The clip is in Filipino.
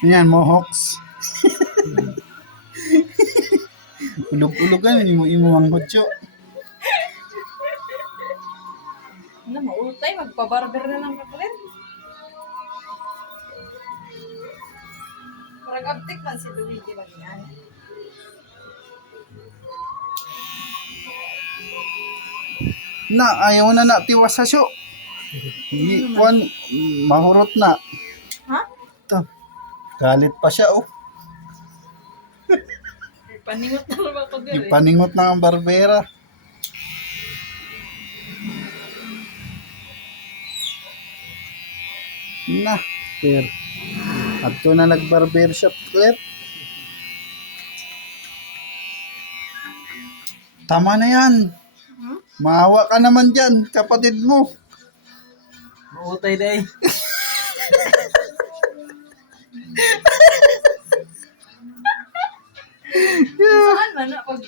Yan, mohawks. Ulog-ulogan, imo ang hotyo. Ano, maultay, magpabarber na lang kakulit. Parang uptick man si Luigi ba yan? Na, ayaw na tiwas sa syo. Kuan, mahurot na. Ha? Ito. Galit pa siya, oh. Paningot na naman ako din eh. Ipaningot na ang barbera. Na, Claire. Adto na nag-barber shop, Claire. Tama na yan. Maawa ka naman dyan, kapatid mo. Mautay day. Saan man na pag